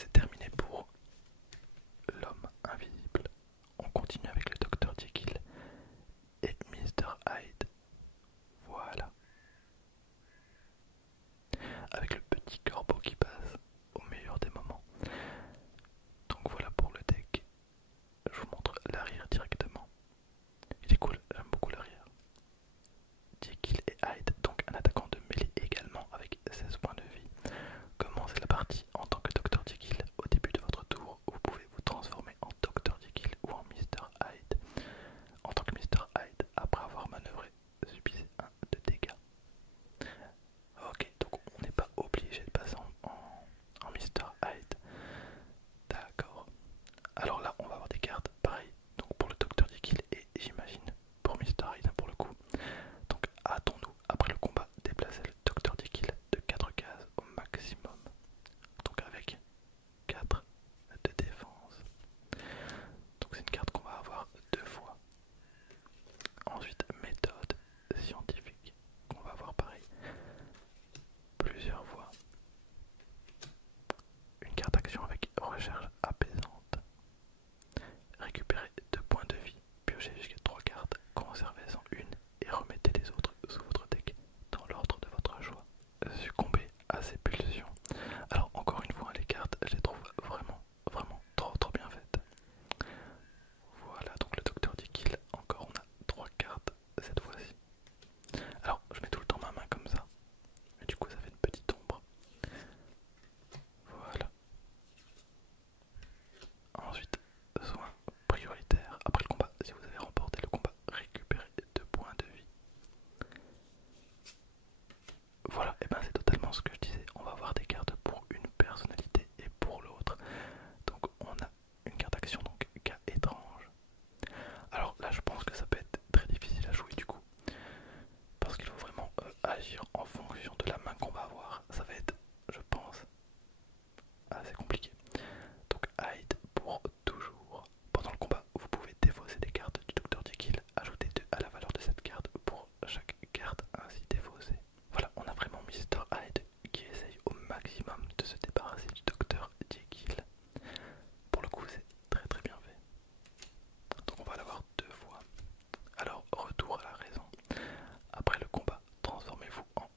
c'est terminé pour l'homme invisible. On continue avec le docteur Jekyll et Mr. Hyde. Voilà. Avec le petit corbeau qui passe au meilleur des moments. Donc voilà pour le deck. Je vous montre l'arrière directement. Il est cool, j'aime beaucoup l'arrière. Jekyll et Hyde, donc un attaquant de mêlée également avec 16 points de vie. Commencez la partie en tant que Dr. Jekyll. Au début de votre tour, vous pouvez vous transformer en Dr. Jekyll ou en Mr. Hyde. En tant que Mr. Hyde, après avoir manœuvré, subissez 1 de dégâts. Ok, donc on n'est pas obligé de passer en Mr. Hyde. D'accord. Alors là, on va avoir des cartes pareilles. Donc pour le Dr. Jekyll et j'imagine pour Mr. Hyde pour le coup. Donc hâtons-nous, après le combat, déplacer le Dr. Jekyll de 4 cases au maximum. Donc avec 4 de défense. Donc c'est une carte qu'on va avoir 2 fois. Ensuite, méthode scientifique qu'on va avoir pareil plusieurs fois. Une carte action avec recherche apaisante. Récupérez 2 points de vie, piochez jusqu'à 3 cartes, conservez-en une et remettez les autres sous votre deck dans l'ordre de votre choix. Succombez à ces pulsions. Alors encore une fois, les cartes, je les trouve vraiment trop bien faites. Voilà, donc le Dr. Jekyll, encore on a 3 cartes cette fois-ci. Alors je mets tout le temps ma main comme ça, mais du coup ça fait une petite ombre. Voilà. Ensuite, soin prioritaire. Après le combat, si vous avez remporté le combat, récupérez 2 points de vie. Voilà, et ben c'est totalement ce que je disais. On va avoir des cartes pour une personnalité et pour l'autre. Donc on a une carte action, donc cas étrange. Alors là je pense que ça peut être très difficile à jouer du coup. Parce qu'il faut vraiment agir en fonction de la main qu'on va avoir. Ça va être, je pense, assez compliqué. Donc Hyde pour toujours. Pendant le combat, vous pouvez défausser des cartes du Dr. Jekyll, ajouter 2 à la valeur de cette carte pour chaque carte ainsi défaussée. Voilà, on a vraiment Mr. Hyde qui essaye au maximum de se débarrasser du Dr. Jekyll. Pour le coup, c'est très bien fait. Donc on va l'avoir 2 fois. Alors, retour à la raison. Après le combat, transformez-vous en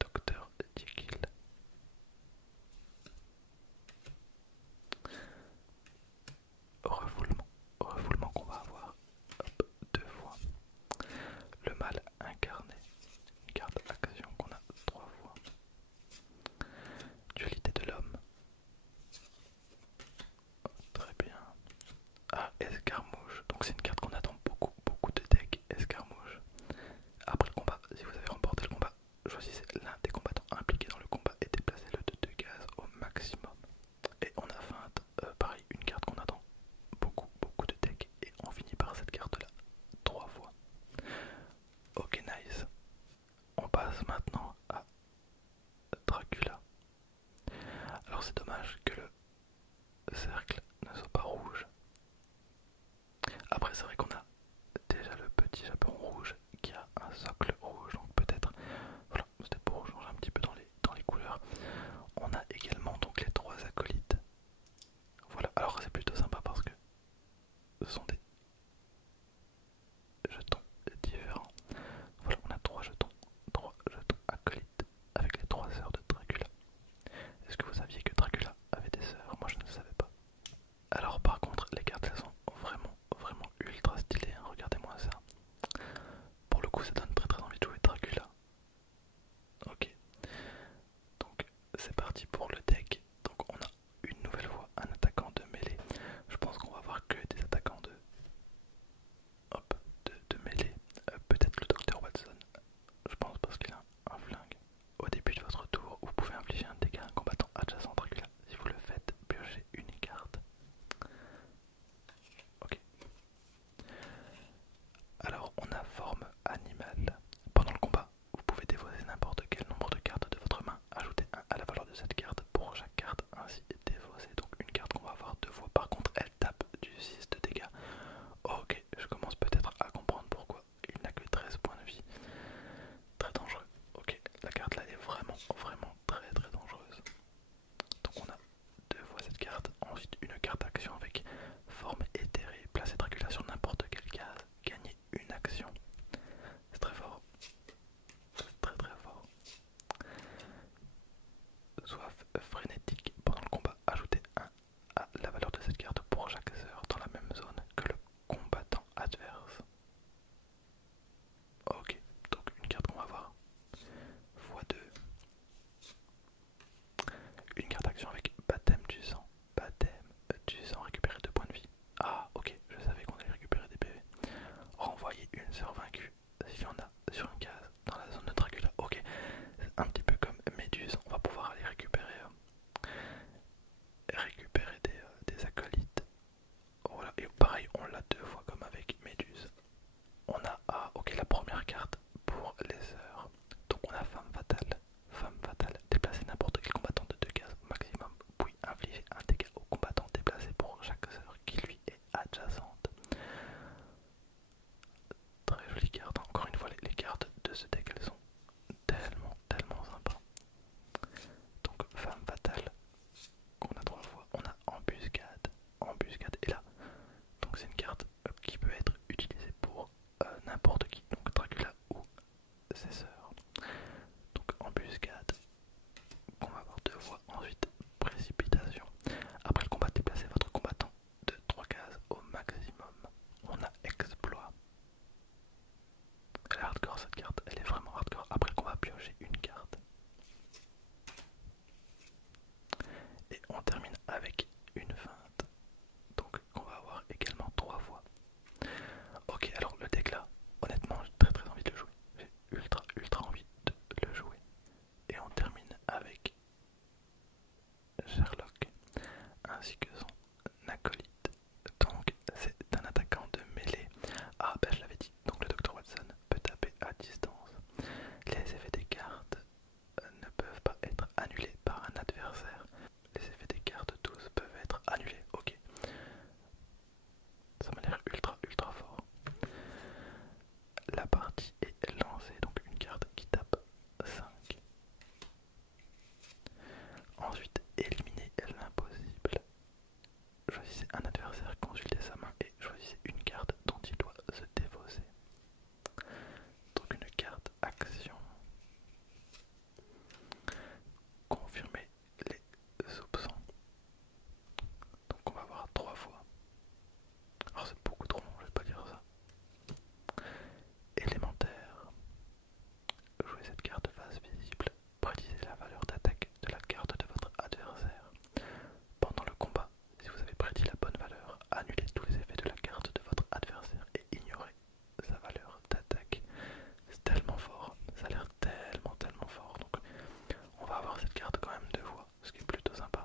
Dr. Jekyll. Refoulement qu'on va avoir 2 fois. Le mal incarné, une carte action qu'on a 3 fois. Dualité de l'homme, très bien. Ah, escarmouche, donc c'est une carte qu'on attend beaucoup de decks. Escarmouche. Après le combat, si vous avez remporté le combat, choisissez l'un des combattants impliqués dans le combat et déplacez-le de 2 cases au maximum. Et on a feinte, pareil, une carte qu'on attend beaucoup de decks et on finit par cette carte là 3 fois. Ok, nice. On passe maintenant à Dracula. Alors c'est dommage que le cercle ne soit pas rouge. Après c'est vrai ce qui est plutôt sympa.